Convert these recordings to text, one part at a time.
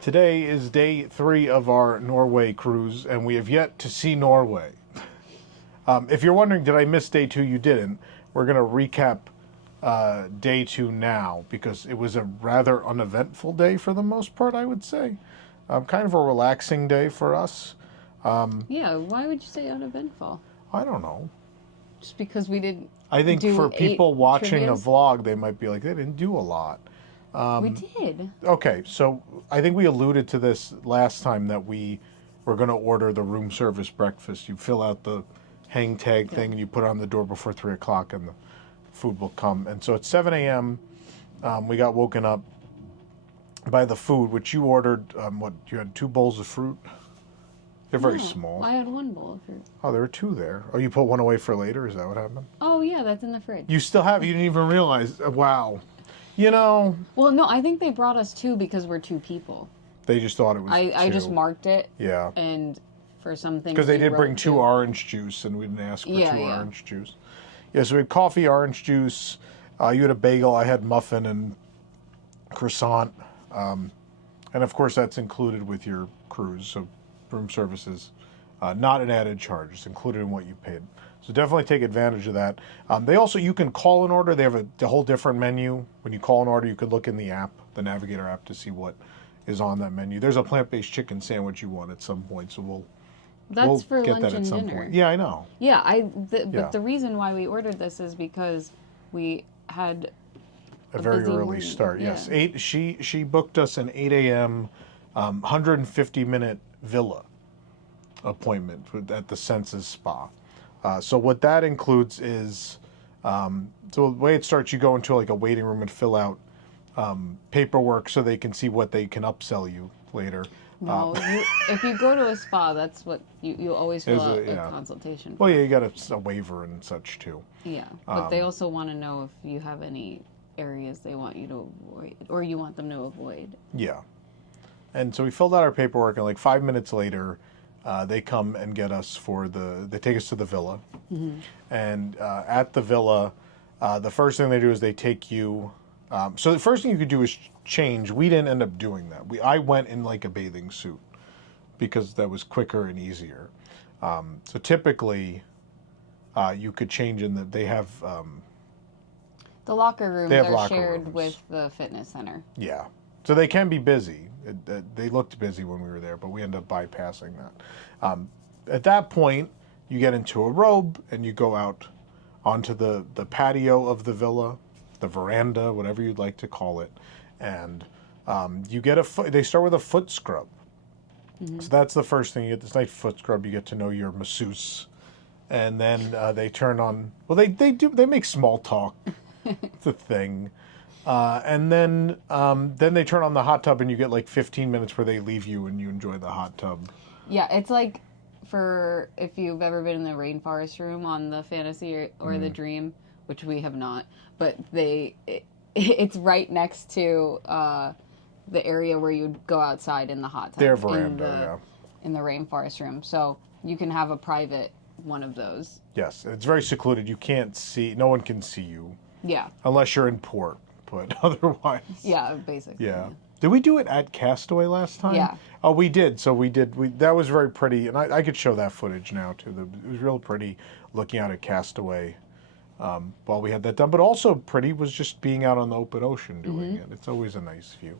Today is day 3 of our Norway cruise, and we have yet to see Norway. If you're wondering, did I miss day 2? You didn't. We're going to recap day 2 now, because it was a rather uneventful day for the most part, I would say. Kind of a relaxing day for us. Yeah, why would you say uneventful? I don't know. Just because we didn't I think for people watching a trivias? vlog, they might be like, they didn't do a lot. We did. Okay, so I think we alluded to this last time that we were going to order the room service breakfast. You fill out the hang tag thing and you put it on the door before 3 o'clock and the food will come. And so at 7 a.m., we got woken up by the food, which you ordered, you had 2 bowls of fruit? They're very small. I had 1 bowl of fruit. Oh, there were 2 there. Oh, you put 1 away for later? Is that what happened? Oh, yeah, that's in the fridge. You still have, you didn't even realize. Wow. You know. Well, no, I think they brought us 2 because we're 2 people. They just thought it was I just marked it. Yeah. And for something. Because they did bring 2 orange juice, and we didn't ask for 2 orange juice. Yeah, so we had coffee, orange juice. You had a bagel. I had muffin and croissant. And of course, that's included with your cruise. So room service is not an added charge. It's included in what you paid. So definitely take advantage of that. They also, you can call an order. They have a whole different menu. When you call an order, you could look in the app, the Navigator app, to see what is on that menu. There's a plant-based chicken sandwich you want at some point, so we'll for get lunch that at and some dinner. point. Yeah, I know. Yeah, but the reason why we ordered this is because we had a very busy early morning. start. Yeah. Yes, she booked us an 8 a.m. 150-minute villa appointment at the Senses Spa. So what that includes is, so the way it starts, you go into like a waiting room and fill out paperwork so they can see what they can upsell you later. No, if you go to a spa, that's what you always fill out a consultation. Well, yeah, you got a waiver and such too. Yeah, but they also want to know if you have any areas they want you to avoid, or you want them to avoid. Yeah. And so we filled out our paperwork, and like 5 minutes later, they come and get us they take us to the villa. Mm-hmm. And at the villa, the first thing they do is they take you, so the first thing you could do is change. We didn't end up doing that. I went in like a bathing suit because that was quicker and easier. So typically, you could change they have... the locker rooms are shared with the fitness center. Yeah. So they can be busy. They looked busy when we were there, but we ended up bypassing that. At that point, you get into a robe and you go out onto the patio of the villa, the veranda, whatever you'd like to call it, and you get they start with a foot scrub. Mm-hmm. So that's the first thing. You get this nice foot scrub. You get to know your masseuse, and then they turn on. Well, they make small talk. It's a thing. And then they turn on the hot tub, and you get like 15 minutes where they leave you and you enjoy the hot tub. Yeah, it's like if you've ever been in the rainforest room on the Fantasy or the Dream, which we have not, but it's right next to the area where you'd go outside in the hot tub. Their veranda, in the rainforest room. So you can have a private one of those. Yes, it's very secluded. You can't see, no one can see you. Yeah. Unless you're in port. But otherwise. Yeah, basically. Yeah. Did we do it at Castaway last time? Yeah. Oh, we did. So we did. That was very pretty, and I could show that footage now too. It was real pretty looking out at Castaway while we had that done. But also pretty was just being out on the open ocean doing it. It's always a nice view.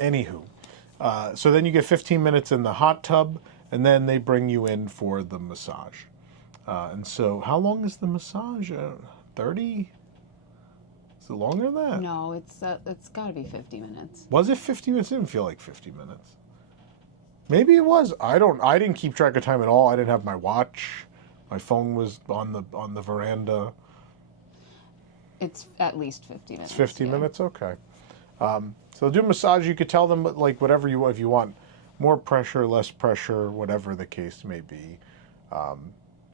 Anywho, so then you get 15 minutes in the hot tub, and then they bring you in for the massage. And so, how long is the massage? 30? Is it longer than that? No, it's got to be 50 minutes. Was it 50 minutes? It didn't feel like 50 minutes. Maybe it was. I didn't keep track of time at all. I didn't have my watch. My phone was on the veranda. It's at least 50 minutes. It's 50 minutes? Okay. So they'll do a massage. You could tell them like whatever you want. If you want more pressure, less pressure, whatever the case may be.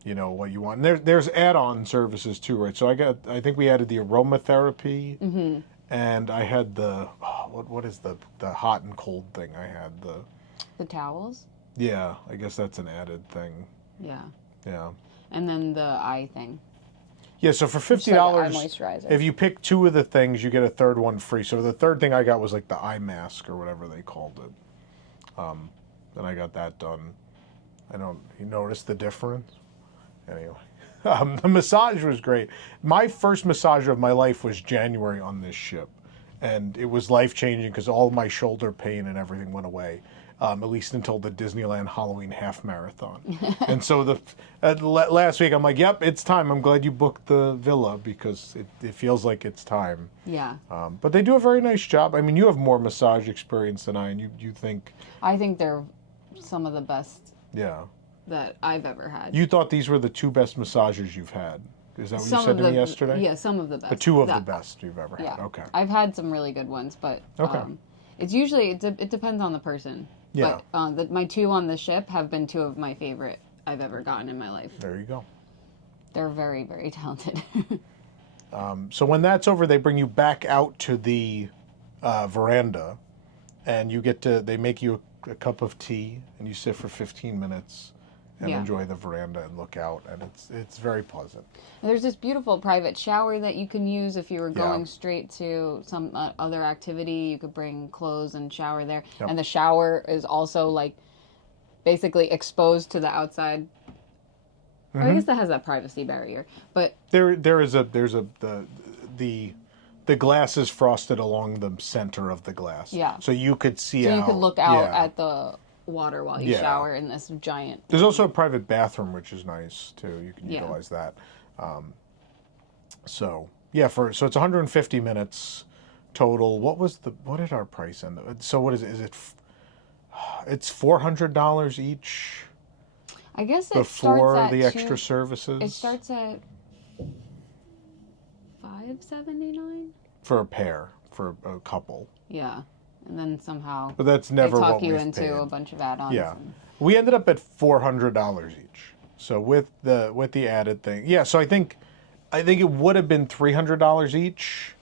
You know what you want. And there's add-on services too, right? So I think we added the aromatherapy, and I had what is the hot and cold thing? I had the towels. Yeah, I guess that's an added thing. Yeah. Yeah. And then the eye thing. Yeah, so for Just $50, like an eye moisturizer. if you pick 2 of the things, you get a third one free. So the third thing I got was like the eye mask or whatever they called it. Then I got that done. You notice the difference? Anyway, the massage was great. My first massage of my life was January on this ship. And it was life-changing because all my shoulder pain and everything went away, at least until the Disneyland Halloween half marathon. And so last week, I'm like, yep, it's time. I'm glad you booked the villa because it feels like it's time. Yeah. But they do a very nice job. I mean, you have more massage experience than I, and you think... I think they're some of the best Yeah. that I've ever had. You thought these were the 2 best massages you've had. Is that what you said to me yesterday? Yeah, some of the best. The 2 of the best you've ever had. Yeah. Okay. I've had some really good ones, but it's usually, it depends on the person. Yeah. But my 2 on the ship have been 2 of my favorite I've ever gotten in my life. There you go. They're very, very talented. So when that's over, they bring you back out to the veranda, and they make you a cup of tea, and you sit for 15 minutes and enjoy the veranda and look out, and it's very pleasant. There's this beautiful private shower that you can use if you were going straight to some other activity. You could bring clothes and shower there. Yep. And the shower is also like basically exposed to the outside. Or I guess that has that privacy barrier. But there's the glass is frosted along the center of the glass. Yeah. So you could see out. So you could look out at the water while you shower in this giant... There's also a private bathroom, which is nice, too. You can utilize that. So it's 150 minutes total. What did our price end up? So what is it? It's $400 each? I guess it before starts at the extra services? It starts at $579 for a pair, for a couple. Yeah. And then somehow but that's never they talk what you we've into paid. a bunch of add-ons. Yeah. We ended up at $400 each. So with the added thing. Yeah, so I think it would have been $300 each,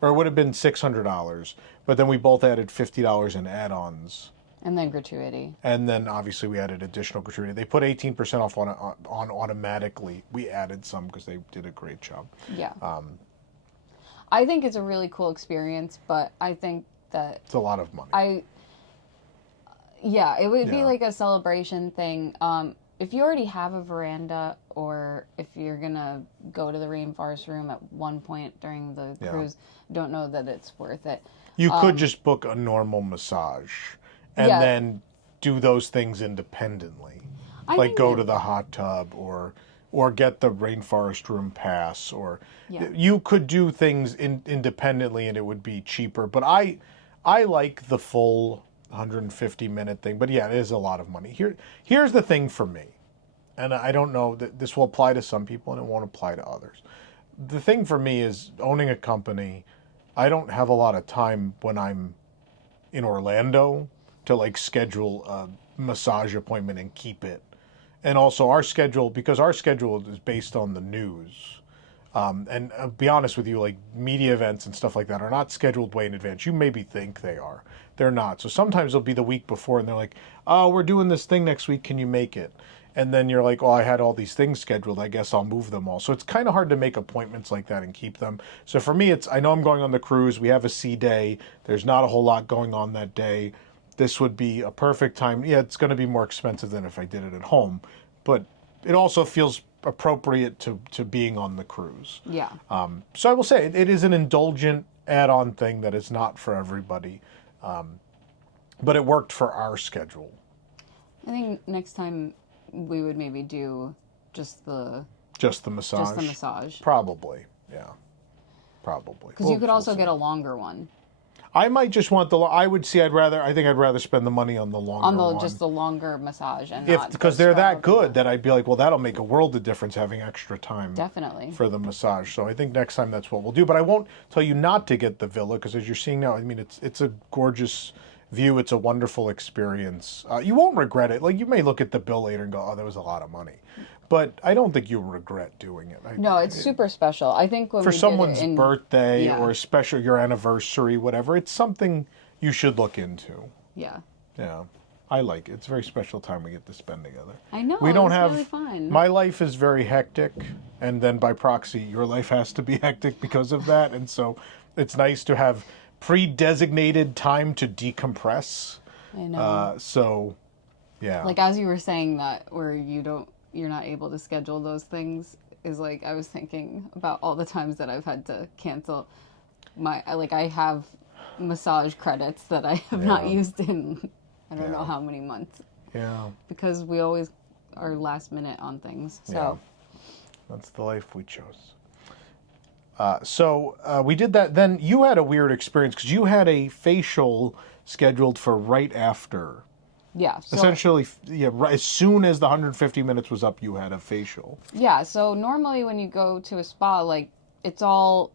or it would have been $600, but then we both added $50 in add-ons. And then gratuity. And then obviously we added additional gratuity. They put 18% off on automatically. We added some because they did a great job. Yeah. I think it's a really cool experience, but I think that it's a lot of money. It would be like a celebration thing. If you already have a veranda, or if you're gonna go to the rainforest room at one point during the cruise, don't know that it's worth it. You could just book a normal massage and then do those things independently. Like go to the hot tub or get the rainforest room pass, or you could do things independently and it would be cheaper. But I like the full 150-minute thing. But yeah, it is a lot of money. Here's the thing for me, and I don't know that this will apply to some people and it won't apply to others. The thing for me is owning a company. I don't have a lot of time when I'm in Orlando to like schedule a massage appointment and keep it. And also because our schedule is based on the news. And I'll be honest with you, like media events and stuff like that are not scheduled way in advance. You maybe think they are. They're not. So sometimes it'll be the week before and they're like, oh, we're doing this thing next week. Can you make it? And then you're like, oh, I had all these things scheduled. I guess I'll move them all. So it's kind of hard to make appointments like that and keep them. So for me, I know I'm going on the cruise. We have a sea day. There's not a whole lot going on that day. This would be a perfect time. Yeah, it's going to be more expensive than if I did it at home. But it also feels appropriate to being on the cruise. Yeah. So I will say it is an indulgent add-on thing that is not for everybody. But it worked for our schedule. I think next time we would maybe do just the massage. Just the massage. Probably, yeah. Probably. Because you could also get a longer one. I might just want I think I'd rather spend the money on the longer one. Just the longer massage, and because they're that good that I'd be like, well, that'll make a world of difference having extra time. Definitely. For the massage. So I think next time that's what we'll do. But I won't tell you not to get the villa, because as you're seeing now, I mean, it's a gorgeous view. It's a wonderful experience. You won't regret it. Like, you may look at the bill later and go, oh, that was a lot of money. But I don't think you'll regret doing it. No, it's super special. I think when for someone's birthday or your anniversary, whatever, it's something you should look into. Yeah. Yeah. I like it. It's a very special time we get to spend together. I know. We don't have really fun. My life is very hectic. and then by proxy, your life has to be hectic because of that. And so it's nice to have pre-designated time to decompress. I know. So, yeah. Like, as you were saying that, where you're not able to schedule those things, is like, I was thinking about all the times that I've had to cancel I have massage credits that I have not used in I don't know how many months. Yeah. Because we always are last minute on things. So that's the life we chose. So we did that. Then you had a weird experience because you had a facial scheduled for right after. Yeah. So, essentially, right, as soon as the 150 minutes was up, you had a facial. Yeah. So normally when you go to a spa, like,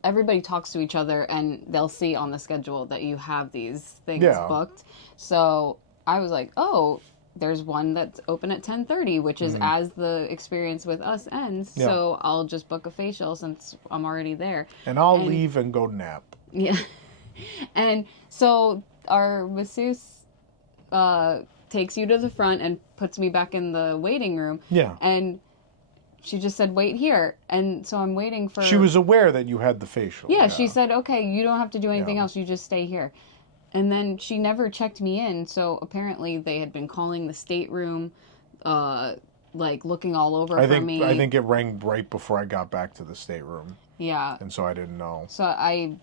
everybody talks to each other and they'll see on the schedule that you have these things booked. So I was like, oh, there's one that's open at 10:30, which is as the experience with us ends. Yeah. So I'll just book a facial since I'm already there. And I'll leave and go nap. Yeah. And so our masseuse takes you to the front and puts me back in the waiting room. Yeah. And she just said, wait here. And so I'm waiting for... She was aware that you had the facial. Yeah, she said, okay, you don't have to do anything else. You just stay here. And then she never checked me in. So apparently they had been calling the stateroom, looking all over for me. I think it rang right before I got back to the stateroom. Yeah. And so I didn't know. So I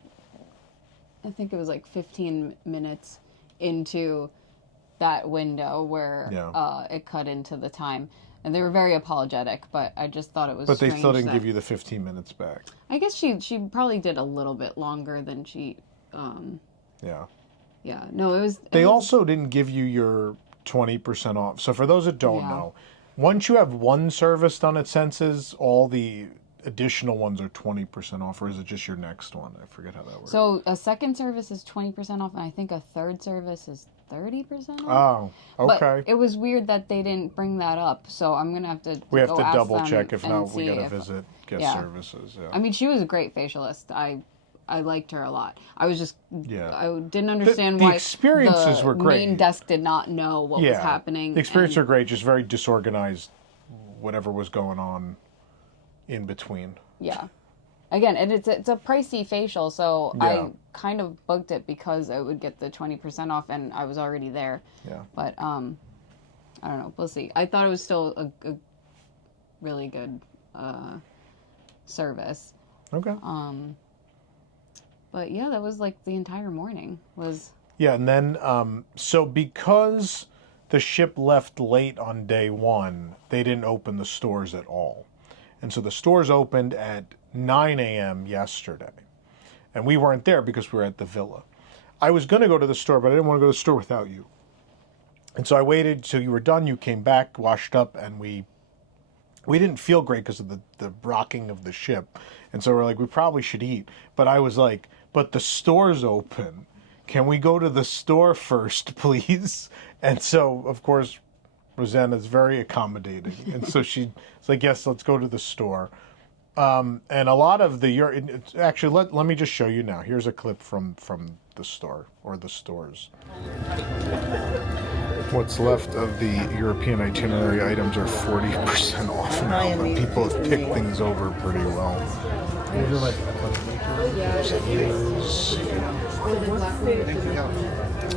think it was like 15 minutes into that window where it cut into the time. And they were very apologetic, but I just thought it was strange. But they still didn't give you the 15 minutes back. I guess she probably did a little bit longer than she... Yeah. Yeah. No, it was... They also didn't give you your 20% off. So for those that don't know, once you have one service done at Senses, all the additional ones are 20% off, or is it just your next one? I forget how that works. So a second service is 20% off, and I think a third service is 30% off. Oh, okay. But it was weird that they didn't bring that up, so I'm going to have to We have to double check. If not, we got to visit guest services. Yeah. I mean, she was a great facialist. I liked her a lot. I was just... I didn't understand why the experiences were great. The main desk did not know what was happening. The experiences were great, just very disorganized, whatever was going on in between. Yeah. Again, and it's a pricey facial, so I kind of booked it because I would get the 20% off, and I was already there. Yeah. But, I don't know. We'll see. I thought it was still a really good service. Okay. But yeah, that was like the entire morning was... Yeah, and then, so because the ship left late on day one, they didn't open the stores at all. And so the stores opened at 9 a.m. yesterday. And we weren't there because we were at the villa. I was going to go to the store, but I didn't want to go to the store without you. And so I waited till you were done. You came back, washed up, and we didn't feel great because of the rocking of the ship. And so we're like, we probably should eat. But I was like, but the store's open. Can we go to the store first, please? And so, of course, Rosanna's very accommodating. And so she's like, yes, let's go to the store. And a lot of actually, let me just show you now. Here's a clip from the store, or the stores. What's left of the European itinerary items are 40% off now, but people have picked things over pretty well.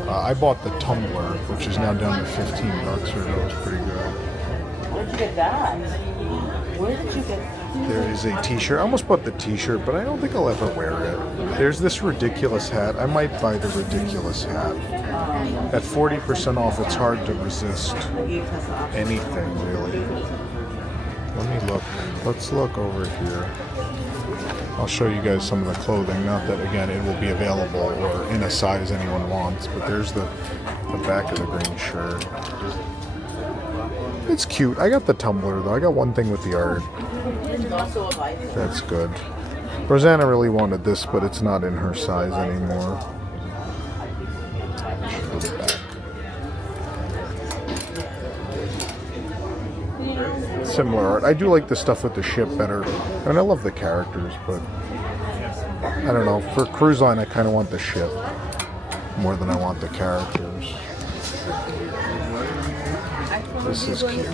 I bought the tumbler, which is now down to $15, so that was pretty good. Where'd you get that? Where did you get that? There is a t-shirt. I almost bought the t-shirt, but I don't think I'll ever wear it. There's this ridiculous hat. I might buy the ridiculous hat. At 40% off, it's hard to resist anything, really. Let me look. Let's look over here. I'll show you guys some of the clothing. Not that, again, it will be available or in a size anyone wants, but there's the back of the green shirt. It's cute. I got the tumbler, though. I got one thing with the art. That's good. Rosanna really wanted this, but it's not in her size anymore. Show the back. Similar art. I do like the stuff with the ship better. And I love the characters, but I don't know. For cruise line, I kind of want the ship more than I want the characters. This is cute.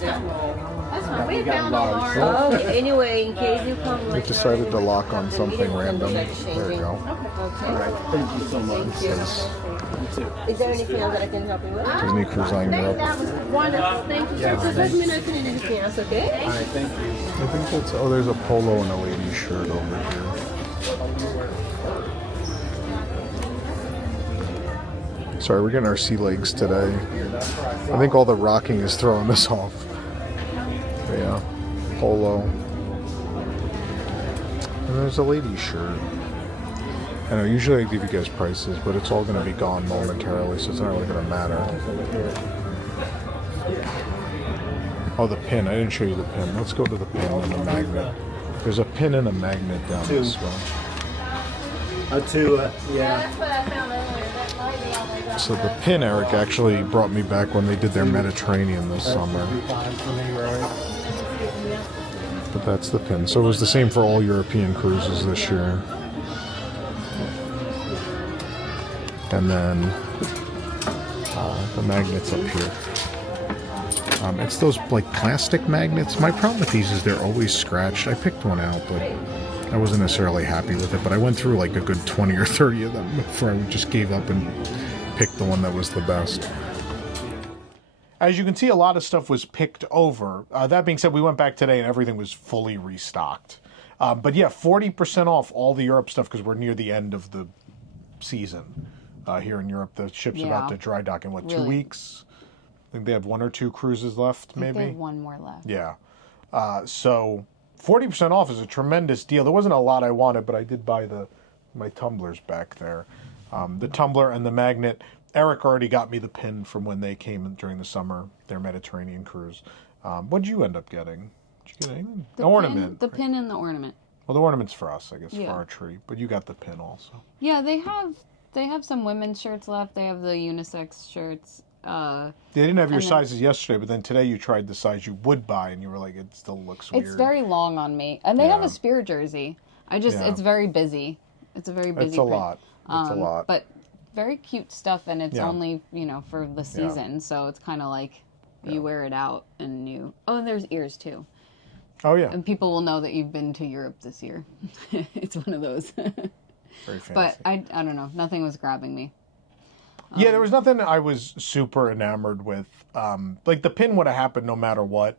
That's fine. We found a Oh, anyway, in case you come We like decided to lock on something random. There we go. Okay. Thank you so much. Thank you. Is there anything else that I can help you with? Disney Cruise Line Europe. That was wonderful. Thank you. Just let me know if you need anything else, okay? All right, thank you. I think that's. Oh, there's a polo and a lady shirt over here. Sorry, we're getting our sea legs today. I think all the rocking is throwing us off. But yeah, polo. And there's a lady shirt. I know, usually I give you guys prices, but it's all going to be gone momentarily, so it's not really going to matter. Oh, the pin. I didn't show you the pin. Let's go to the pin and the magnet. There's a pin and a magnet down this way. That's what I found earlier. That might be on my So the pin, Eric, actually brought me back when they did their Mediterranean this summer. But that's the pin. So it was the same for all European cruises this year. And then the magnets up here. It's those like plastic magnets. My problem with these is they're always scratched. I picked one out, but I wasn't necessarily happy with it. But I went through like a good 20 or 30 of them before I just gave up and picked the one that was the best. As you can see, a lot of stuff was picked over. That being said, we went back today and everything was fully restocked. But yeah, 40% off all the Europe stuff because we're near the end of the season here in Europe. The ship's about to dry dock in, 2 weeks? I think they have 1 or 2 cruises left, maybe? They have 1 more left. Yeah. So 40% off is a tremendous deal. There wasn't a lot I wanted, but I did buy my tumblers back there. The tumbler and the magnet. Eric already got me the pin from when they came during the summer, their Mediterranean cruise. What did you end up getting? Did you get anything? The ornament. The pin and the ornament. Well, the ornament's for us, I guess, Yeah. for our tree. But you got the pin also. Yeah, they have some women's shirts left. They have the unisex shirts. They didn't have your and then- sizes yesterday, but then today you tried the size you would buy, and you were like, it still looks weird. It's very long on me. And they have Yeah. a Spirit jersey. Yeah. It's very busy. It's a very busy It's a print. lot. It's a lot. But very cute stuff, and it's Yeah. only, for the season. So it's kind of like you wear it out and you... Oh, and there's ears, too. Oh, yeah. And people will know that you've been to Europe this year. It's one of those. Very fancy. But I don't know. Nothing was grabbing me. Yeah, there was nothing I was super enamored with. Like the pin would have happened no matter what,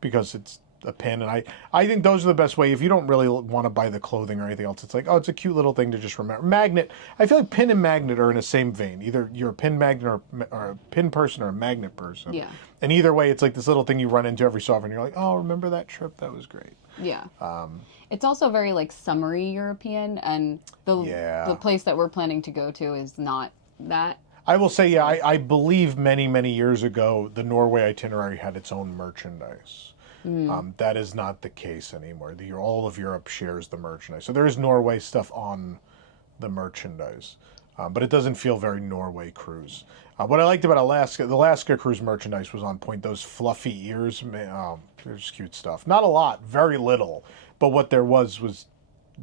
because it's a pin, and I think those are the best way. If you don't really want to buy the clothing or anything else, it's like, oh, it's a cute little thing to just remember. Magnet, I feel like pin and magnet are in the same vein. Either you're a pin magnet or a pin person or a magnet person. Yeah. And either way, it's like this little thing you run into every so often. You're like, oh, remember that trip? That was great. Yeah. It's also very like summery European, and the place that we're planning to go to is not that. I will say, yeah, I believe many, many years ago, the Norway itinerary had its own merchandise. That is not the case anymore. All of Europe shares the merchandise. So there is Norway stuff on the merchandise, but it doesn't feel very Norway cruise. What I liked about Alaska, the Alaska cruise merchandise was on point. Those fluffy ears, man, there's cute stuff. Not a lot, very little, but what there was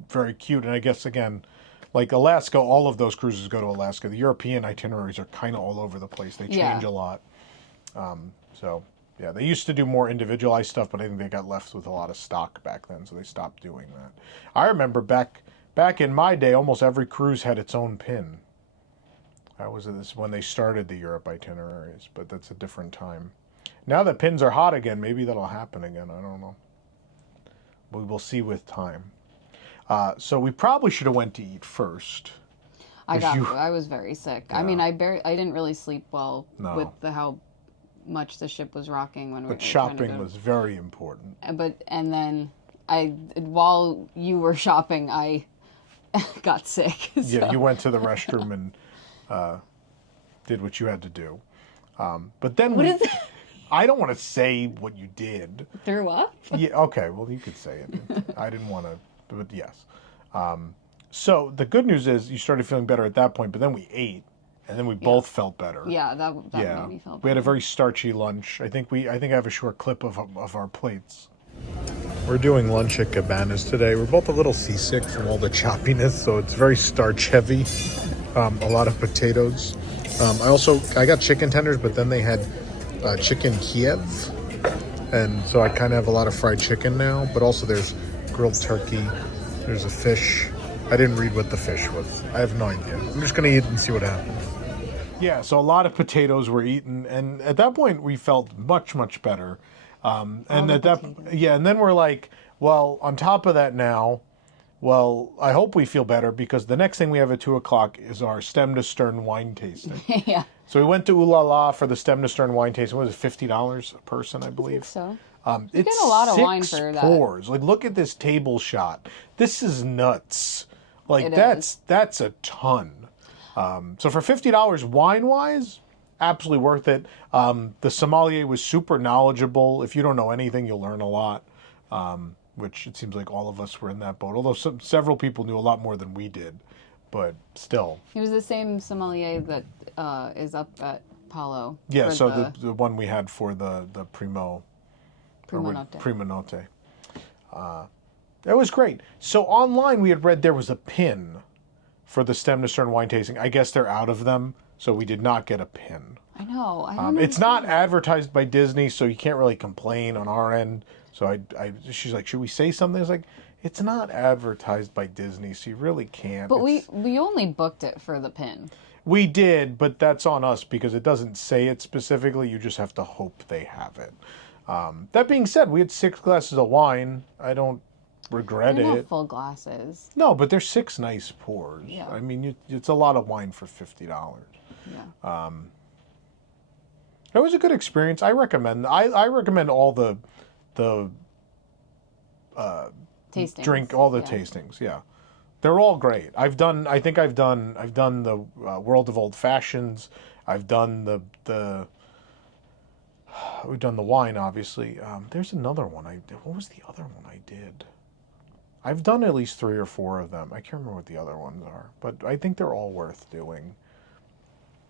very cute. And I guess, again, like Alaska, all of those cruises go to Alaska. The European itineraries are kind of all over the place. They change a lot. So, yeah, they used to do more individualized stuff, but I think they got left with a lot of stock back then, so they stopped doing that. I remember back in my day, almost every cruise had its own pin. That was when they started the Europe itineraries, but that's a different time. Now that pins are hot again, maybe that'll happen again. I don't know. We will see with time. So we probably should have went to eat first. I was very sick. Yeah. I mean, I didn't really sleep well No. with how much the ship was rocking when we were But trying to shopping go. was very important. And then while you were shopping, I got sick. So. Yeah, you went to the restroom and did what you had to do. But then What is that? I don't want to say what you did. Threw up? Yeah, okay, well, you could say it. I didn't want to, but yes. So the good news is you started feeling better at that point, but then we ate, and then we both felt better. Yeah, that made me feel better. We had a very starchy lunch. I think I have a short clip of our plates. We're doing lunch at Cabanas today. We're both a little seasick from all the choppiness, so it's very starch heavy. A lot of potatoes. I got chicken tenders, but then they had chicken Kiev, And so I kind of have a lot of fried chicken now, but also there's grilled turkey. There's a fish. I didn't read what the fish was. I have no idea. I'm just going to eat and see what happens. Yeah, so a lot of potatoes were eaten, and at that point we felt much, much better. And at that, yeah, and then we're like, well, on top of that now, well, I hope we feel better because the next thing we have at 2:00 is our stem to stern wine tasting. Yeah. So we went to Ooh La La for the stem to stern wine tasting. What was it, $50 a person, I believe? So You get a lot of wine for that. pours. Like, look at this table shot. This is nuts. Like, It that's a ton. So for $50 wine-wise, absolutely worth it. The sommelier was super knowledgeable. If you don't know anything, you'll learn a lot, which it seems like all of us were in that boat. Although several people knew a lot more than we did, but still. He was the same sommelier that is up at Palo. Yeah, so the one we had for the Primo Notte. That was great. So online we had read there was a pin for the stem to stern wine tasting. I guess they're out of them, so we did not get a pin. I know. I don't know. It's not advertised by Disney, so you can't really complain on our end. So she's like, should we say something? I was like, it's not advertised by Disney, so you really can't. But we only booked it for the pin. We did, but that's on us because it doesn't say it specifically. You just have to hope they have it. That being said, we had 6 glasses of wine. I don't regret They're it. not full glasses. No, but there's 6 nice pours. Yeah. I mean, it's a lot of wine for $50. Yeah. It was a good experience. I recommend. I recommend all the Tastings. drink all the tastings. Yeah, they're all great. I think I've done the World of Old Fashions. I've done the we've done the wine, obviously. There's another one. What was the other one I did? I've done at least 3 or 4 of them. I can't remember what the other ones are, but I think they're all worth doing.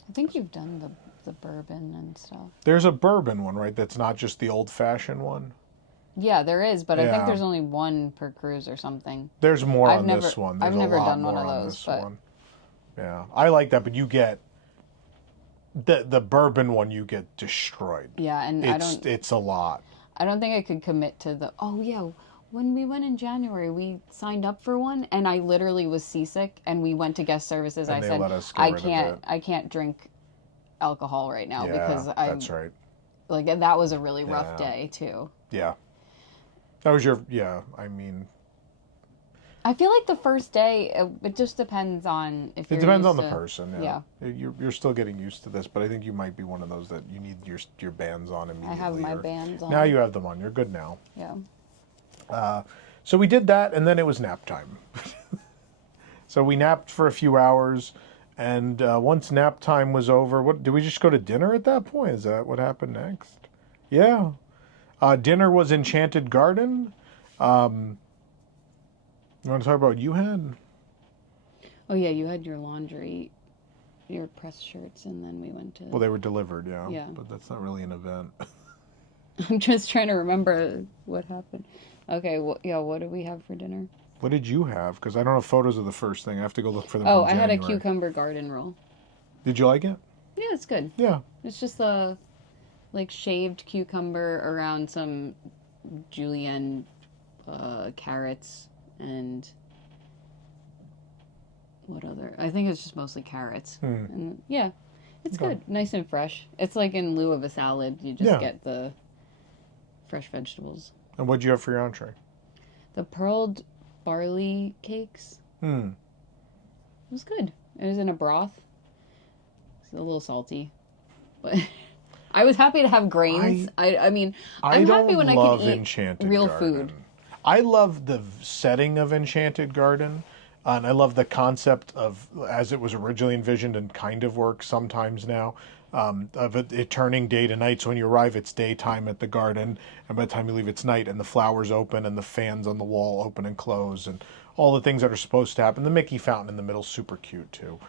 I think you've done the bourbon and stuff. There's a bourbon one, right? That's not just the old-fashioned one. Yeah, there is, but I think Yeah. there's only one per cruise or something. There's more I've on never- this one. I've There's never a lot done one more of on those, this but- one. Yeah, I like that, but you get the bourbon one. You get destroyed. Yeah, and It's a lot. I don't think I could commit to the. Oh yeah, when we went in January, we signed up for one, and I literally was seasick, and we went to guest services. And I they said, let us get rid of it. I can't drink alcohol right now Yeah, because that's right. Like that was a really rough Yeah. day too. Yeah, that was your. Yeah, I mean, I feel like the first day, it just depends on if you're it depends on used the to- person. Yeah, you're still getting used to this, but I think you might be one of those that you need your bands on immediately. I have my or- bands on. Now you have them on. You're good now. Yeah. So we did that, and then it was nap time. So we napped for a few hours, and once nap time was over, what did we just go to dinner at that point? Is that what happened next? Yeah. Dinner was Enchanted Garden. You want to talk about what you had? Oh yeah, you had your laundry, your press shirts, and then we went to. Well, they were delivered, yeah. Yeah. But that's not really an event. I'm just trying to remember what happened. Okay, well, yeah, what did we have for dinner? What did you have? Because I don't have photos of the first thing. I have to go look for them. Oh, from I had a January. cucumber garden roll. Did you like it? Yeah, it's good. Yeah. It's just a like shaved cucumber around some julienne carrots and what other? I think it's just mostly carrots. And yeah, it's Okay. good. Nice and fresh. It's like in lieu of a salad, you just Yeah. get the fresh vegetables. And what'd you have for your entree? The pearled barley cakes. It was good. It was in a broth. It's a little salty, but I was happy to have grains. I mean, I'm happy when I can eat Enchanted real Garden. food. I love the setting of Enchanted Garden, and I love the concept of as it was originally envisioned and kind of works sometimes now. Of it turning day to night. So when you arrive, it's daytime at the garden, and by the time you leave, it's night, and the flowers open, and the fans on the wall open and close, and all the things that are supposed to happen. The Mickey fountain in the middle, super cute too.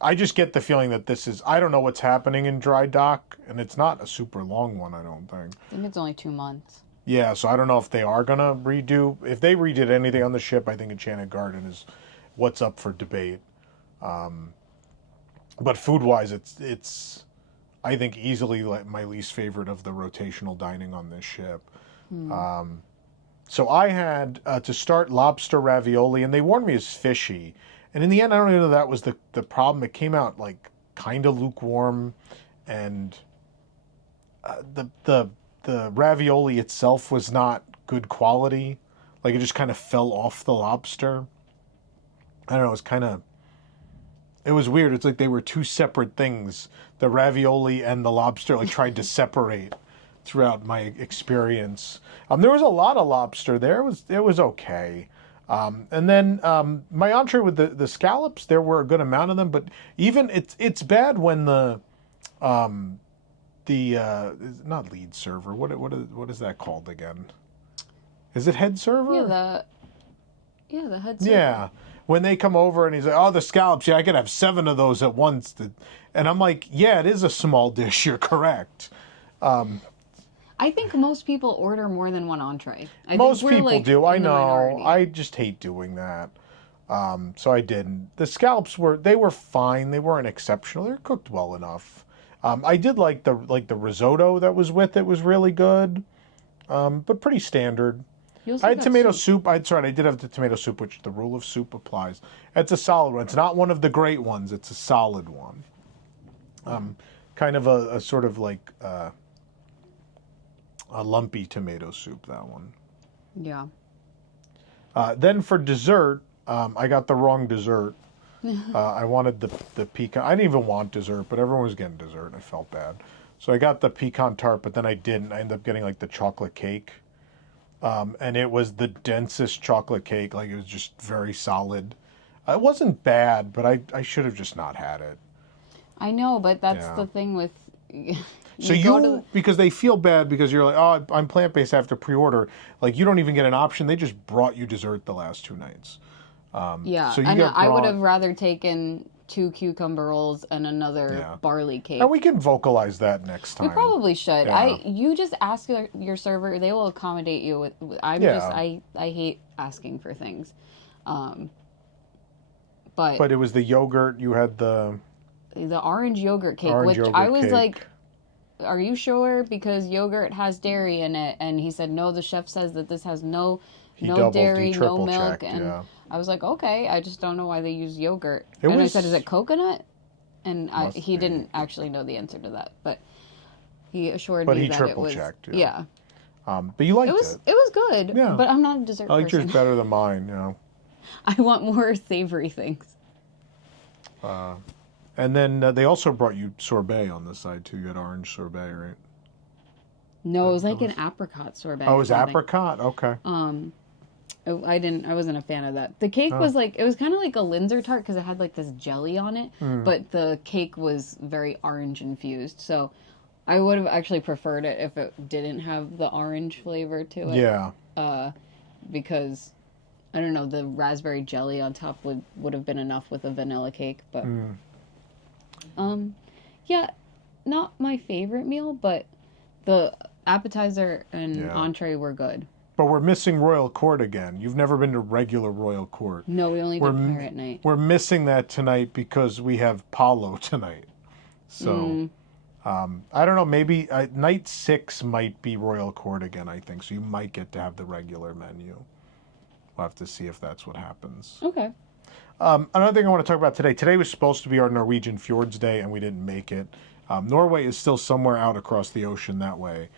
I just get the feeling that this is, I don't know what's happening in Dry Dock, and it's not a super long one, I don't think. I think it's only 2 months. Yeah, so I don't know if they are going to redo, if they redid anything on the ship, I think Enchanted Garden is what's up for debate. But food-wise, I think easily my least favorite of the rotational dining on this ship. So I had to start lobster ravioli, and they warned me it's fishy. And in the end, I don't even know that was the problem. It came out like kind of lukewarm, and the ravioli itself was not good quality. Like it just kind of fell off the lobster. I don't know. It was weird. It's like they were two separate things. The ravioli and the lobster like tried to separate throughout my experience. There was a lot of lobster there. It was okay. And then my entree with the scallops, there were a good amount of them, but even it's bad when the not lead server. What is that called again? Is it head server? Yeah, the head server. Yeah. When they come over and he's like, oh, the scallops, yeah, I could have 7 of those at once. And I'm like, yeah, it is a small dish. You're correct. I think most people order more than one entree. Most people do. I know. Minority. I just hate doing that. So I didn't. The scallops were fine. They weren't exceptional. They're cooked well enough. I did like the risotto that was with it was really good, but pretty standard. I had tomato soup. I did have the tomato soup, which the rule of soup applies. It's a solid one. It's not one of the great ones. It's a solid one. Kind of a sort of like a lumpy tomato soup, that one. Yeah. Then for dessert, I got the wrong dessert. I wanted the pecan. I didn't even want dessert, but everyone was getting dessert, and I felt bad. So I got the pecan tart, but then I didn't. I ended up getting like the chocolate cake. And it was the densest chocolate cake. Like it was just very solid. It wasn't bad, but I should have just not had it. I know, but that's the thing with... because they feel bad because you're like, oh, I'm plant-based after pre-order. Like you don't even get an option. They just brought you dessert the last 2 nights. Yeah, so and I would have rather taken 2 cucumber rolls and another barley cake. And we can vocalize that next time. We probably should. Yeah. You just ask your server; they will accommodate you. I hate asking for things, but it was the yogurt. You had the orange yogurt cake, which I was like, "Are you sure?" Because yogurt has dairy in it, and he said, "No, the chef says that this has no dairy, no milk," and I was like, okay, I just don't know why they use yogurt. I said, is it coconut? And he didn't actually know the answer to that, but he assured me that it was. But he triple checked. Yeah. But you liked it. It was good. Yeah. But I'm not a dessert person. I like yours better than mine. I want more savory things. And then they also brought you sorbet on this side too. You had orange sorbet, right? No, it was like an apricot sorbet. Oh, it was apricot. Okay. I wasn't a fan of that. The cake was like, it was kind of like a Linzer tart because it had like this jelly on it, but the cake was very orange infused. So I would have actually preferred it if it didn't have the orange flavor to it. Yeah. Because I don't know, the raspberry jelly on top would have been enough with a vanilla cake, but yeah, not my favorite meal, but the appetizer and entree were good. But we're missing Royal Court again. You've never been to regular Royal Court. No, we only did Pirate Night. We're missing that tonight because we have Palo tonight. So, I don't know, maybe night 6 might be Royal Court again, I think. So you might get to have the regular menu. We'll have to see if that's what happens. Okay. Another thing I want to talk about today. Today was supposed to be our Norwegian Fjords Day, and we didn't make it. Norway is still somewhere out across the ocean that way.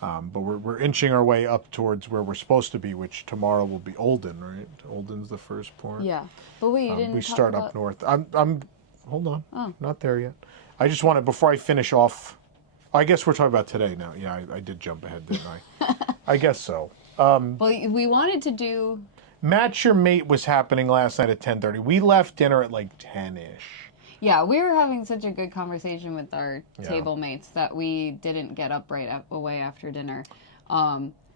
But we're inching our way up towards where we're supposed to be, which tomorrow will be Olden, right? Olden's the first port. Yeah, but wait, you didn't. We start up north. I'm. Hold on. Oh. Not there yet. I just wanted before I finish off. I guess we're talking about today now. Yeah, I did jump ahead, didn't I? I guess so. Well, we wanted to do. Match Your Mate was happening last night at 10:30. We left dinner at like 10-ish. Yeah, we were having such a good conversation with our table mates that we didn't get up right away after dinner.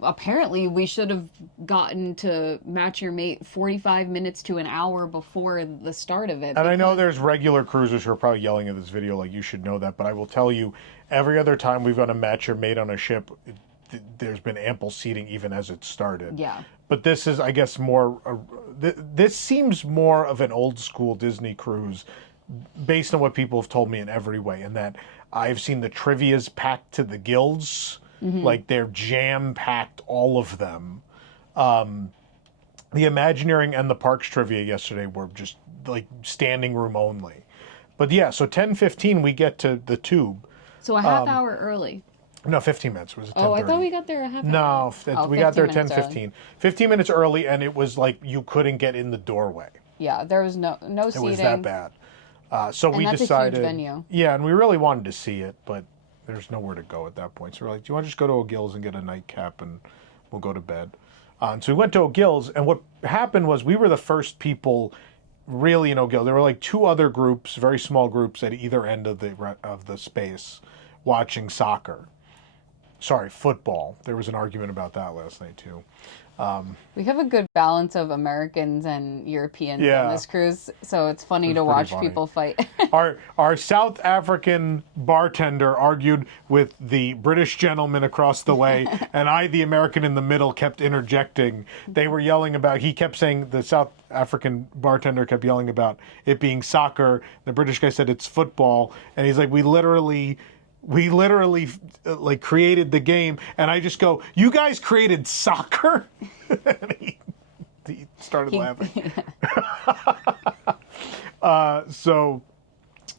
Apparently, we should have gotten to Match Your Mate 45 minutes to an hour before the start of it. And I know there's regular cruisers who are probably yelling at this video like, you should know that, but I will tell you, every other time we've gone to Match Your Mate on a ship, there's been ample seating even as it started. Yeah. But this is, I guess, this seems more of an old school Disney cruise based on what people have told me in every way, and that I've seen the trivias packed to the gills. Like they're jam-packed, all of them. The Imagineering and the Parks trivia yesterday were just like standing room only. But yeah, so 10:15 we get to the Tube. So a half hour early. No, 15 minutes. It was 10:30. Oh, I thought we got there a half hour. No, we got there 15 minutes 10:15. 15 minutes early, and it was like you couldn't get in the doorway. Yeah, there was no seating. It was that bad. So we that's decided. a huge venue. Yeah, and we really wanted to see it, but there's nowhere to go at that point. So we're like, do you want to just go to O'Gill's and get a nightcap, and we'll go to bed? So we went to O'Gill's, and what happened was we were the first people really in O'Gill. There were like two other groups, very small groups at either end of the space, watching soccer. Sorry, football. There was an argument about that last night too. We have a good balance of Americans and Europeans Yeah. on this cruise, so it's funny to pretty watch funny. people fight. Our South African bartender argued with the British gentleman across the way, and I, the American in the middle, kept interjecting. They were yelling about, he kept saying, the South African bartender kept yelling about it being soccer. The British guy said it's football, and he's like, we literally like created the game, and I just go, you guys created soccer? And he started laughing. So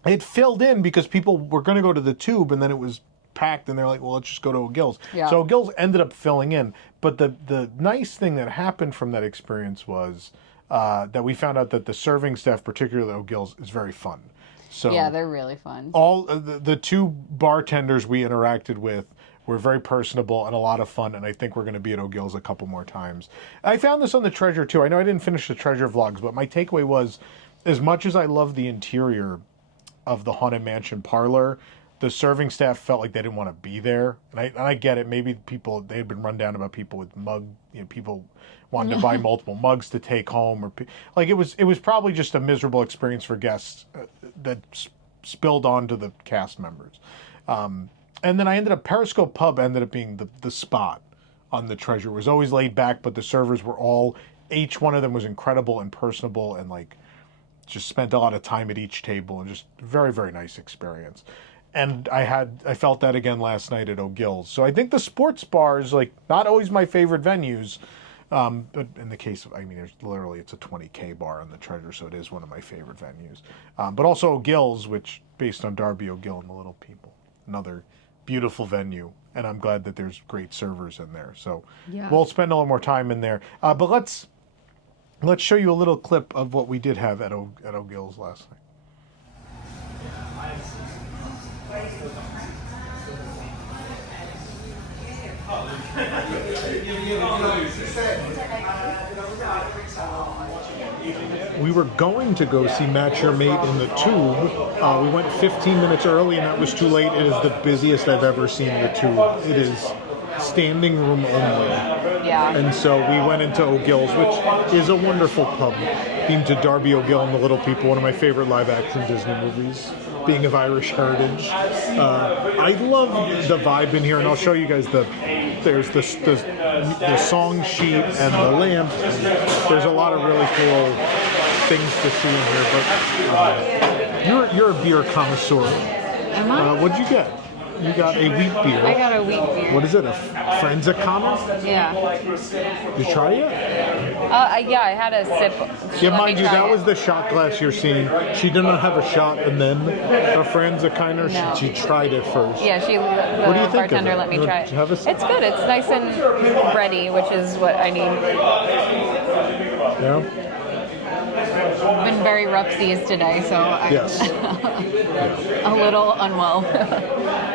it filled in because people were going to go to the Tube, and then it was packed, and they're like, well, let's just go to O'Gill's. Yeah. So O'Gill's ended up filling in. But the nice thing that happened from that experience was that we found out that the serving staff, particularly O'Gill's, is very fun. So Yeah, they're really fun. all the two bartenders we interacted with were very personable and a lot of fun, and I think we're going to be at O'Gill's a couple more times. I found this on the Treasure too. I know I didn't finish the Treasure vlogs, but my takeaway was, as much as I love the interior of the Haunted Mansion parlor, the serving staff felt like they didn't want to be there, and I get it. Maybe they had been run down about people with people wanted to buy multiple mugs to take home, or like it was probably just a miserable experience for guests that spilled onto the cast members. And then Periscope Pub ended up being the spot on the Treasure. It was always laid back, but the servers were each one of them was incredible and personable, and like just spent a lot of time at each table, and just very, very nice experience. And I felt that again last night at O'Gill's. So I think the sports bars, like, not always my favorite venues, but in the case of, it's a 20K bar on the Treasure, so it is one of my favorite venues. But also O'Gill's, which based on Darby O'Gill and the Little People, another beautiful venue, and I'm glad that there's great servers in there. So Yeah. We'll spend a little more time in there. But let's show you a little clip of what we did have at O'Gill's last night. We were going to go see Match Your Mate in the Tube. We went 15 minutes early, and that was too late. It is the busiest I've ever seen the Tube. It is standing room only. Yeah. And so we went into O'Gill's, which is a wonderful pub, themed to Darby O'Gill and the Little People, one of my favorite live-action Disney movies, being of Irish heritage. I love the vibe in here, and I'll show you guys there's the song sheet and the lamp. And there's a lot of really cool things to see in here. But you're a beer connoisseur. Am I? What'd you get? You got a wheat beer. I got a wheat beer. What is it? A Franzicana? Yeah. You try it? Yeah, I had a sip. Yeah, mind you, that was the shot glass you're seeing. She did not have a shot and then a Franzicana. No. She tried it first. Yeah, the What do you think bartender of it? let me You try it. have a sip? It's good. It's nice and bready, which is what I need. Yeah? Been very rough seas today, so I'm Yes. a little unwell.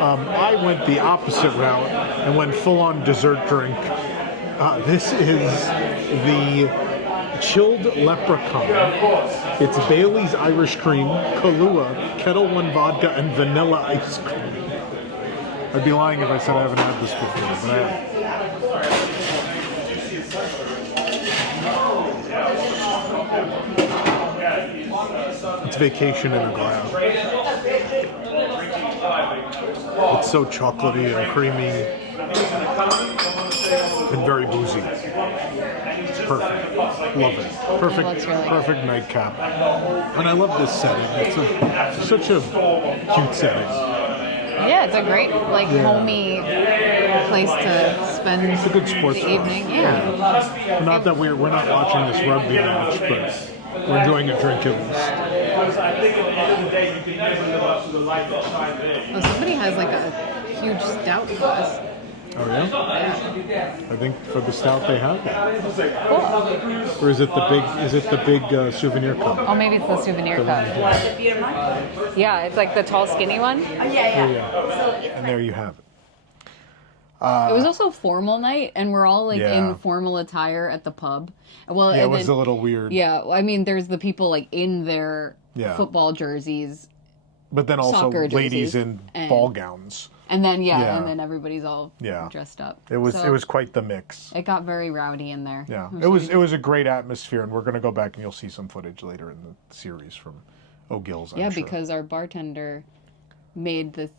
I went the opposite route and went full-on dessert drink. This is the chilled leprechaun. It's Bailey's Irish cream, Kahlua, Kettle One vodka, and vanilla ice cream. I'd be lying if I said I haven't had this before, but I have. It's vacation in a glass. It's so chocolatey and creamy and very boozy. It's perfect. Love it. Perfect. looks really Perfect nightcap. And I love this setting. It's such a cute setting. Yeah, it's a great, like, homey place to spend It's a good sports the bar. evening. Yeah. Well, not that we're not watching this rugby match, but we're enjoying a drink at least. I think at the end of the day, you can never live up to the life that shines in. Oh, somebody has, like, a huge stout glass. Oh yeah? Yeah. I think for the stout they have that. Cool. Or is it the big souvenir cup? Oh, maybe it's the souvenir cup. Yeah, it's like the tall, skinny one. Oh, yeah. And there you have it. It was also formal night, and we're all like Yeah. in formal attire at the pub. Well, Yeah, it and was then, a little weird. yeah. I mean, there's the people like in their Yeah. football jerseys, But then also Soccer ladies jerseys in and- ball gowns. and then Yeah. and then everybody's all Yeah. dressed up. It was So quite the mix. It got very rowdy in there. Yeah, I'm it sure was you- a great atmosphere, and we're gonna go back and you'll see some footage later in the series from O'Gill's. I'm Yeah, sure. because our bartender made this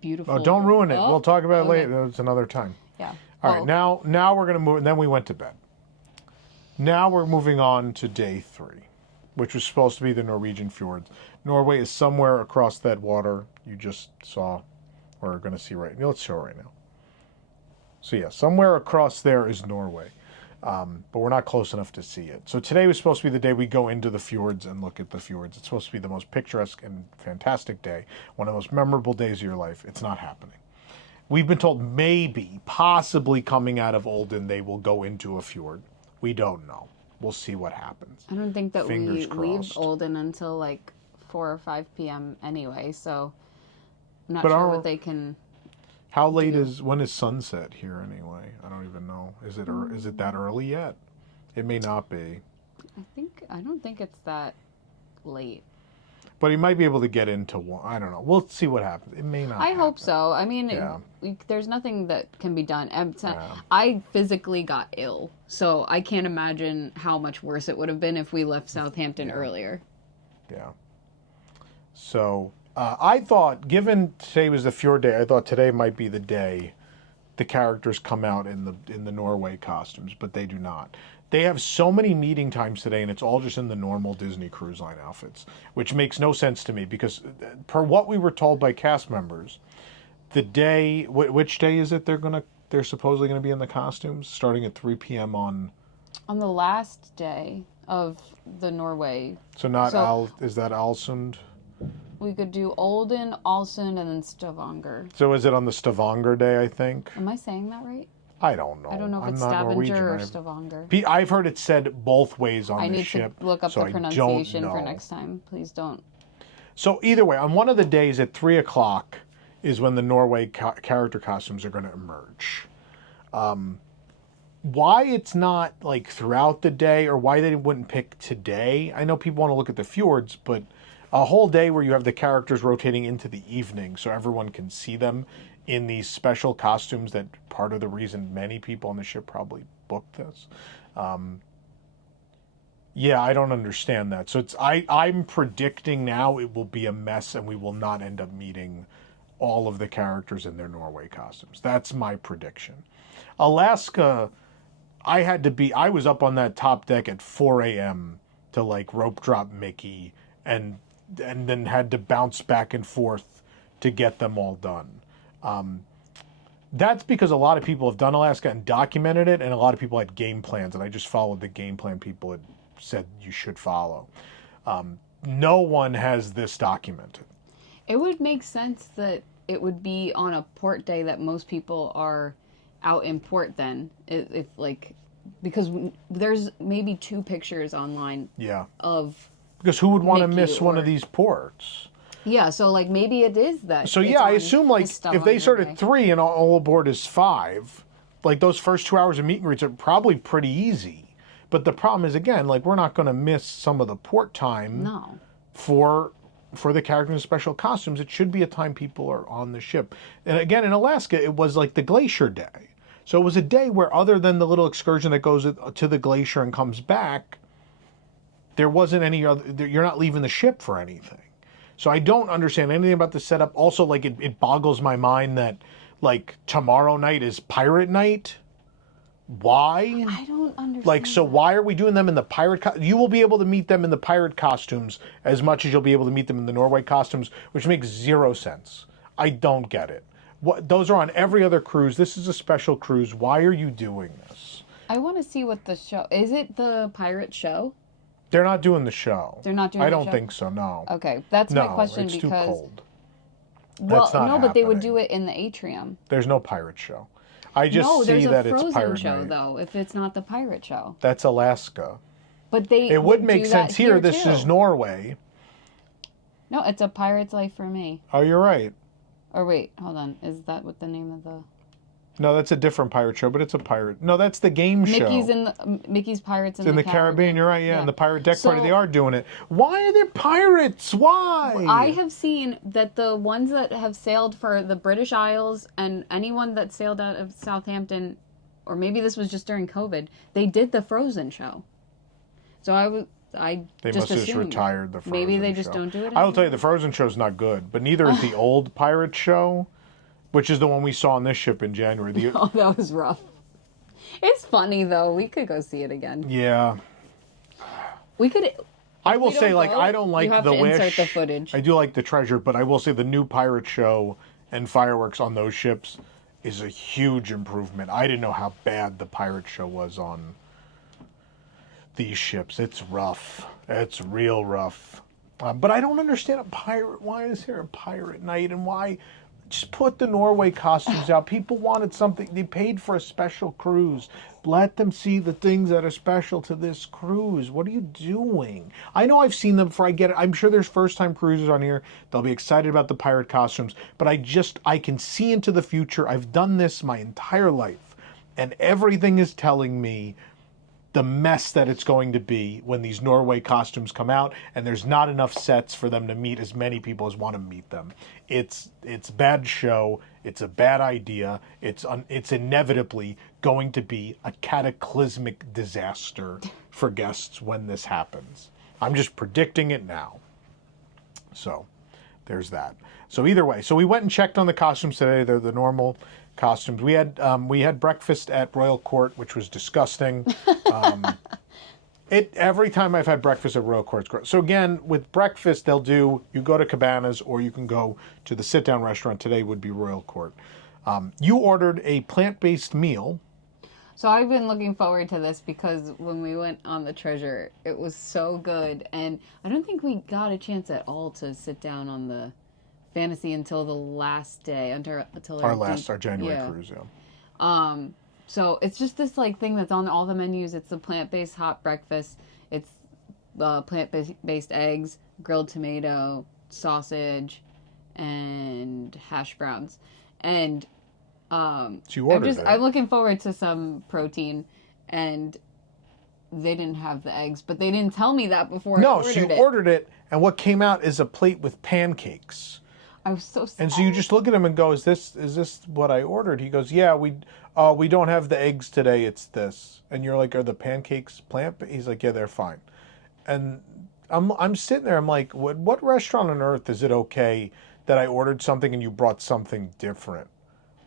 beautiful. Oh, don't ruin it. Oh, We'll talk about it okay. later. It's another time. Yeah. All right, now we're gonna move, and then we went to bed. Now we're moving on to day 3, which was supposed to be the Norwegian fjords. Norway is somewhere across that water you just saw, or are going to see right. Let's show right now. So yeah, somewhere across there is Norway, but we're not close enough to see it. So today was supposed to be the day we go into the fjords and look at the fjords. It's supposed to be the most picturesque and fantastic day, one of the most memorable days of your life. It's not happening. We've been told maybe, possibly coming out of Olden, they will go into a fjord. We don't know. We'll see what happens. I don't think that Fingers we leave crossed. Olden until like 4 or 5 p.m. anyway, so I'm not But sure our- what they can. How late when is sunset here anyway? I don't even know. Is it that early yet? It may not be. I don't think it's that late. But he might be able to get into one. I don't know. We'll see what happens. It may not. I hope happen. so. I mean, Yeah. there's nothing that can be done. Yeah. I physically got ill, so I can't imagine how much worse it would have been if we left Southampton earlier. Yeah. So I thought, given today was the fjord day, I thought today might be the day the characters come out in the Norway costumes, but they do not. They have so many meeting times today, and it's all just in the normal Disney Cruise Line outfits, which makes no sense to me because, per what we were told by cast members, the day, which day is it? They're supposedly gonna be in the costumes, starting at 3 p.m. on. On the last day of the Norway, So is that Alsund? we could do Olden, Alsund, and then Stavanger. So is it on the Stavanger day? I think. Am I saying that right? I don't know. I don't know if I'm it's not Stavanger or Norwegian. Stavanger. I've heard it said both ways on I the need ship. to look up so the I don't pronunciation for know. next time. Please don't. So either way, on one of the days at 3 o'clock is when the Norway character costumes are going to emerge. Why it's not like throughout the day, or why they wouldn't pick today? I know people want to look at the fjords, but a whole day where you have the characters rotating into the evening so everyone can see them in these special costumes, that part of the reason many people on the ship probably booked this. Yeah, I don't understand that. So I'm predicting now it will be a mess and we will not end up meeting all of the characters in their Norway costumes. That's my prediction. Alaska, I was up on that top deck at 4 a.m. to like rope drop Mickey and then had to bounce back and forth to get them all done. That's because a lot of people have done Alaska and documented it, and a lot of people had game plans, and I just followed the game plan people had said you should follow. No one has this documented. It would make sense that it would be on a port day that most people are out in port then. If like, because there's maybe 2 pictures online Yeah. of. Because who would want to Mickey miss one or- of these ports? Yeah, so like maybe it is that. So it's yeah, I on assume like this stuff if on they the start day. at 3 and all aboard is 5, like those first 2 hours of meet and greets are probably pretty easy. But the problem is, again, like we're not going to miss some of the port time No. for the characters in special costumes. It should be a time people are on the ship. And again, in Alaska, it was like the glacier day. So it was a day where, other than the little excursion that goes to the glacier and comes back, there wasn't any other, you're not leaving the ship for anything. So I don't understand anything about the setup. Also, like it boggles my mind that like tomorrow night is pirate night. Why? I don't understand. Like, so why are we doing them in the pirate you will be able to meet them in the pirate costumes as much as you'll be able to meet them in the Norway costumes, which makes zero sense. I don't get it. Those are on every other cruise. This is a special cruise. Why are you doing this? I want to see what the show is. It the pirate show? They're not doing the show. They're not doing. I the don't show? think so. No. Okay, that's No, my question it's because too cold. well, That's not no, but they would happening. do it in the atrium. There's no pirate show. I just No, see there's that a it's Frozen pirate show night. though. If it's not the pirate show, That's Alaska. but they It would make do sense that here. This too. is Norway. No, it's A Pirate's Life for Me. Oh, you're right. Or wait, hold on. Is that what the name of the No, that's a different pirate show, but it's a pirate. No, that's the game show. Mickey's Pirates It's in the Caribbean. You're right. Yeah, and the pirate deck party. So- They are doing it. Why are there pirates? Why? I have seen that the ones that have sailed for the British Isles and anyone that sailed out of Southampton, or maybe this was just during COVID, they did the Frozen show. So I They just must have just assumed. retired the Frozen Maybe they just show. don't do it I will tell you, anymore. the Frozen show's not good, but neither is the old pirate show, which is the one we saw on this ship in January. Oh, that was rough. It's funny though. We could go see it again. Yeah. We could. I will we don't say, like, go, I don't like you have the to Wish. insert the footage. I do like the Treasure, but I will say the new pirate show and fireworks on those ships is a huge improvement. I didn't know how bad the pirate show was on these ships. It's rough. It's real rough. But I don't understand a pirate. Why is there a pirate night, and why? Just put the Norway costumes out. People wanted something. They paid for a special cruise. Let them see the things that are special to this cruise. What are you doing? I know I've seen them before. I get it. I'm sure there's first-time cruisers on here. They'll be excited about the pirate costumes. But I can see into the future. I've done this my entire life. And everything is telling me the mess that it's going to be when these Norway costumes come out, and there's not enough sets for them to meet as many people as want to meet them. It's bad show. It's a bad idea. It's inevitably going to be a cataclysmic disaster for guests when this happens. I'm just predicting it now. So there's that. So either way, so we went and checked on the costumes today. They're the normal costumes. We had breakfast at Royal Court, which was disgusting. Every time I've had breakfast at Royal Court, it's gross. So again, with breakfast, you go to Cabanas or you can go to the sit-down restaurant. Today would be Royal Court. You ordered a plant-based meal. So I've been looking forward to this because when we went on the Treasure, it was so good, and I don't think we got a chance at all to sit down on the Fantasy until the last day, until Our January cruise. Yeah. So it's just this like thing that's on all the menus. It's the plant-based hot breakfast. It's plant-based eggs, grilled tomato, sausage, and hash browns. And So you ordered it. I'm looking forward to some protein, and they didn't have the eggs, but they didn't tell me that before I ordered so you it. ordered it, and what came out is a plate with pancakes. I was so sad. And so you just look at him and go, "Is this what I ordered?" He goes, "Yeah, we don't have the eggs today. It's this." And you're like, "Are the pancakes plant?" He's like, "Yeah, they're fine." And I'm sitting there. I'm like, "What restaurant on earth is it okay that I ordered something and you brought something different?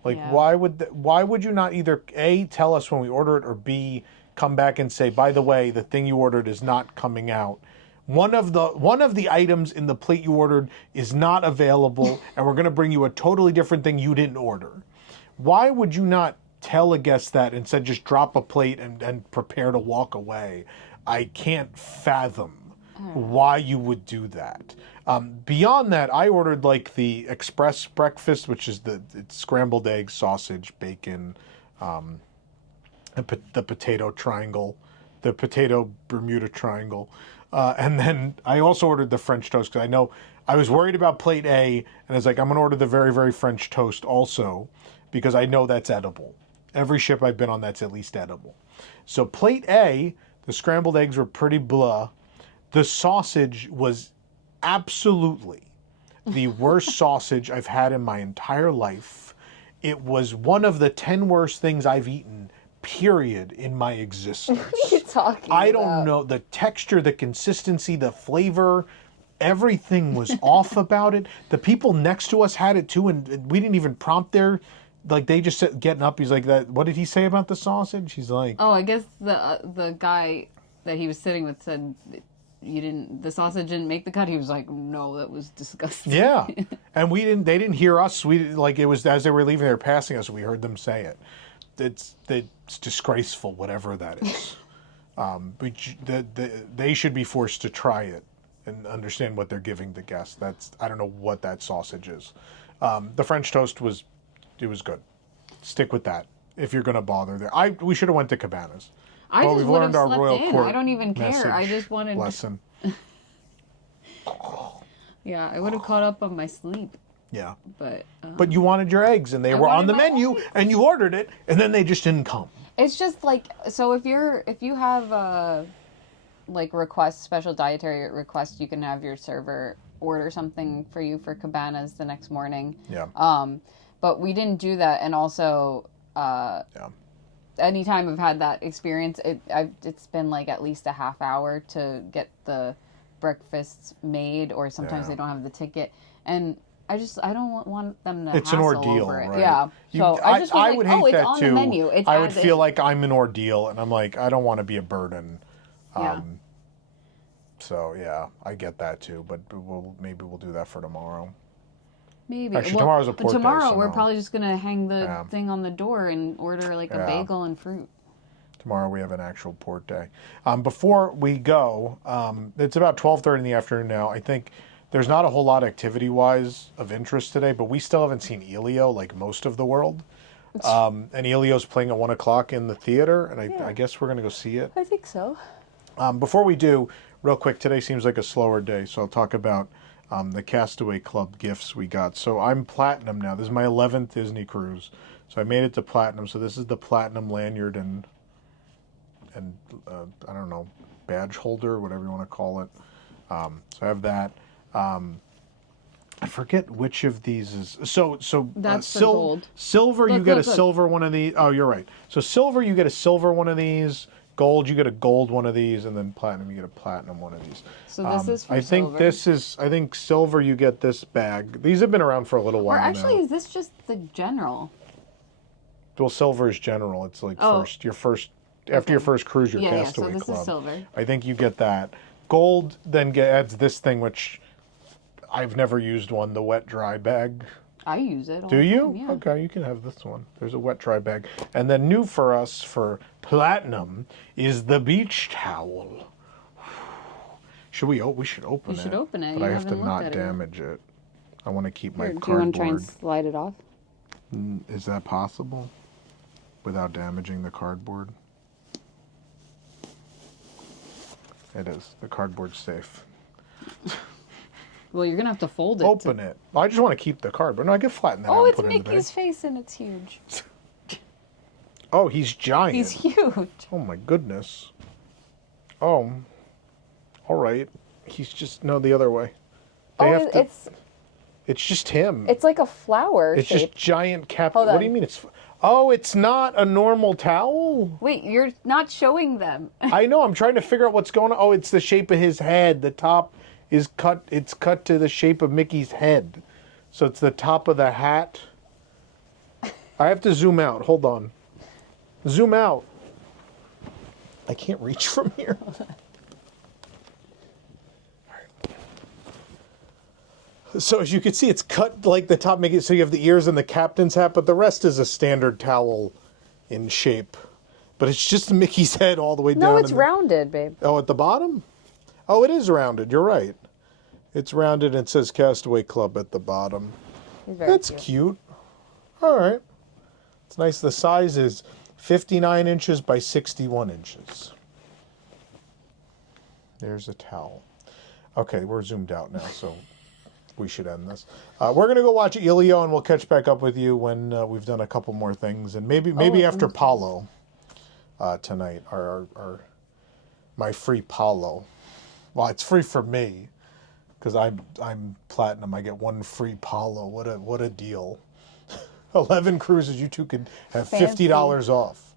Like, Yeah. why would you not either A, tell us when we order it, or B, come back and say, by the way, the thing you ordered is not coming out. One of the items in the plate you ordered is not available, and we're going to bring you a totally different thing you didn't order." Why would you not tell a guest that, instead just drop a plate and prepare to walk away? I can't fathom why you would do that. Beyond that, I ordered like the express breakfast, which is it's scrambled eggs, sausage, bacon, the potato triangle, the potato Bermuda triangle. And then I also ordered the French toast because I know I was worried about plate A, and I was like, I'm going to order the very, very French toast also because I know that's edible. Every ship I've been on, that's at least edible. So plate A, the scrambled eggs were pretty blah. The sausage was absolutely the worst sausage I've had in my entire life. It was one of the 10 worst things I've eaten, period, in my existence. What are you talking I about? don't know. The texture, the consistency, the flavor, everything was off about it. The people next to us had it too, and we didn't even prompt their, like, they just said, getting up. He's like, "That. What did he say about the sausage?" He's like, Oh, I guess the guy that he was sitting with said the sausage didn't make the cut. He was like, no, that was disgusting. Yeah, and they didn't hear us. It was as they were leaving, they were passing us. We heard them say it. It's disgraceful, whatever that is. They should be forced to try it and understand what they're giving the guests. I don't know what that sausage is. The French toast was good. Stick with that if you're going to bother there. We should have went to Cabanas. I Well, just we've would learned have our slept Royal in. Court I don't even care. I message just wanted lesson. Yeah, I would have caught up on my sleep. Yeah. But You wanted your eggs, and they were on wanted the my menu, and you ordered it, and then they just didn't come. it's just like, so if you have like special dietary request, you can have your server order something for you for Cabanas the next morning. Yeah. But we didn't do that, and also anytime I've had that experience, it's been like at least a half hour to get the breakfasts made, or sometimes they don't have the ticket, and I don't want them to. It's an hassle ordeal, over it. right? Yeah. So I just was would like, hate it's that on too. the menu. It's I would as feel is. like I'm an ordeal, and I'm like, I don't want to be a burden. Yeah. So yeah, I get that too. But maybe we'll do that for tomorrow. Maybe. Actually, tomorrow's a port day, tomorrow so we're no. probably just gonna hang the thing on the door and order like a Yeah. bagel and fruit. Tomorrow we have an actual port day. Before we go, it's about 12:30 in the afternoon now. I think there's not a whole lot activity-wise of interest today, but we still haven't seen Elio like most of the world. And Elio's playing at 1 o'clock in the theater, and I guess we're going to go see it. I think so. Before we do, real quick, today seems like a slower day, so I'll talk about the Castaway Club gifts we got. So I'm Platinum now. This is my 11th Disney cruise. So I made it to Platinum. So this is the Platinum lanyard and I don't know, badge holder, whatever you want to call it. So I have that. I forget which of these is so. That's the gold. Silver, you get a silver one of these. Oh, you're right. So silver, you get a silver one of these. Gold, you get a gold one of these, and then platinum, you get a platinum one of these. So this is for I think silver. I think silver, you get this bag. These have been around for a little while Or actually, now. is this just the general? Well, silver is general. It's like after your first cruise, your Castaway so this Club. is silver. I think you get that. Gold then adds this thing, which I've never used one, the wet dry bag. I use it. Do you? Time, yeah. Okay, you can have this one. There's a wet dry bag. And then new for us for Platinum is the beach towel. Should we? We should open it. You should open it. But You I have to haven't not looked at it. damage it. I want to keep my Here, do you want to try cardboard. and slide it off? Is that possible? Without damaging the cardboard? It is. The cardboard's safe. Well, you're gonna have to fold it. Open it. I just want to keep the cardboard. No, I can flatten that out Oh, and it's put it in the bag. Mickey's face and it's huge. Oh, he's giant. He's huge. Oh my goodness. Oh. All right. He's just the other way. It's just him. It's like a flower. It's just giant cap. Hold What on. do you mean it's? Oh, it's not a normal towel. Wait, you're not showing them. I know. I'm trying to figure out what's going on. Oh, it's the shape of his head. The top is cut. It's cut to the shape of Mickey's head. So it's the top of the hat. I have to zoom out. Hold on. Zoom out. I can't reach from here. So as you can see, it's cut like the top Mickey. So you have the ears and the captain's hat, but the rest is a standard towel in shape. But it's just Mickey's head all the way down. No, it's rounded, babe. Oh, at the bottom? Oh, it is rounded. You're right. It's rounded and it says Castaway Club at the bottom. That's cute. All right. It's nice. The size is 59 inches by 61 inches. There's a towel. Okay, we're zoomed out now, so we should end this. We're going to go watch Elio, and we'll catch back up with you when we've done a couple more things. And maybe after Paulo tonight, my free Paulo. Well, it's free for me because I'm platinum. I get one free Paulo. What a deal! 11 cruises. You two could have $50 off.